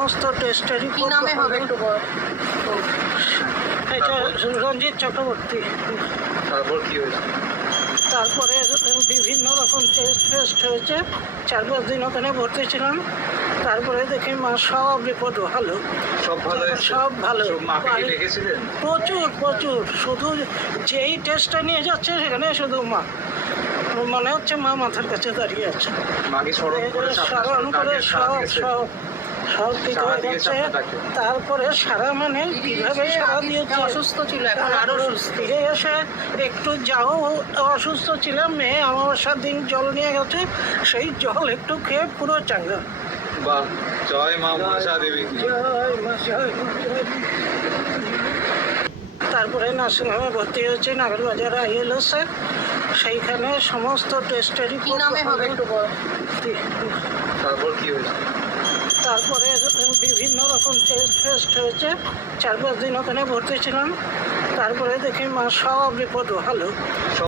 সমস্ত টেস্টের কি নামে হবে একটু বল। এটা রঞ্জিত চক্রবর্তী। তারপর কি হয়েছে? তারপরে বিভিন্ন রকম টেস্ট হয়েছে, 4-5 দিন ওখানে ভর্তি ছিলাম। তারপরে দেখি মা সব রিপোর্ট ভালো, সব ভালো হয়েছে? সব ভালো। সব মাকে কি ডেকেছিলেন? প্রচুর শুধু যেই টেস্টটা নিয়ে যাচ্ছে সেখানে শুধু মা, মনে হচ্ছে মা মাথার কাছে দাঁড়িয়ে আছে। মাকে স্মরণ করে স্মরণ করে সব ঠিক হয়ে যাচ্ছে। তারপরে সারা মানে কিভাবে সারা দিয়েছে। অসুস্থ ছিল, এখন আরো সুস্থ। ফিরে এসে একটু যাও অসুস্থ ছিলাম, মেয়ে আমাবস্যার দিন জল নিয়ে গেছে, সেই জল একটু খেয়ে পুরো চাঙ্গা। বাহ, জয় মা মনসা দেবী কি। জয় মা, জয় মা, জয় মা। তারপরে নার্সিংহোমে ভর্তি হয়েছে নাগরবাজার ILS-এ। সেইখানে সমস্ত টেস্টের কি নামে হবে একটু বল। তারপর কি হয়েছে? তারপরে বিভিন্ন রকম টেস্ট হয়েছে, 4-5 দিন ওখানে ভর্তি ছিলাম। তারপরে দেখি মা সব রিপোর্ট ভালো।